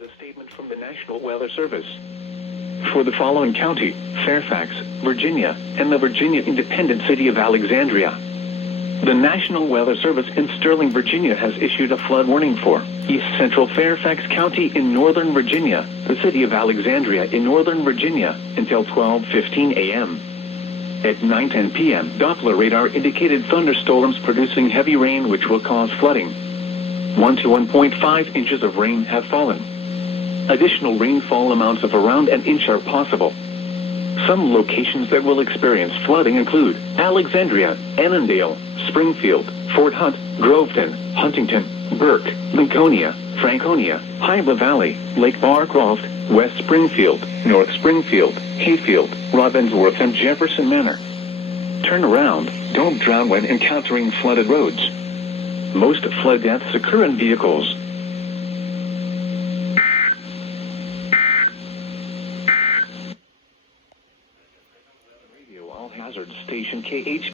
is a statement from the National Weather Service. For the following county, Fairfax, Virginia, and the Virginia Independent City of Alexandria, the National Weather Service in Sterling, Virginia has issued a flood warning for East Central Fairfax County in Northern Virginia, the City of Alexandria in Northern Virginia, until 12:15 a.m. At 9:10 p.m., Doppler radar indicated thunderstorms producing heavy rain which will cause flooding. 1 to 1.5 inches of rain have fallen. Additional rainfall amounts of around an inch are possible. Some locations that will experience flooding include Alexandria, Annandale, Springfield, Fort Hunt, Groveton, Huntington, Burke, Lincolnia, Franconia, Hyba Valley, Lake Barcroft, West Springfield, North Springfield, Hayfield, Ravensworth, and Jefferson Manor. Turn around, don't drown when encountering flooded roads. Most flood deaths occur in vehicles. Radio All Hazard Station KH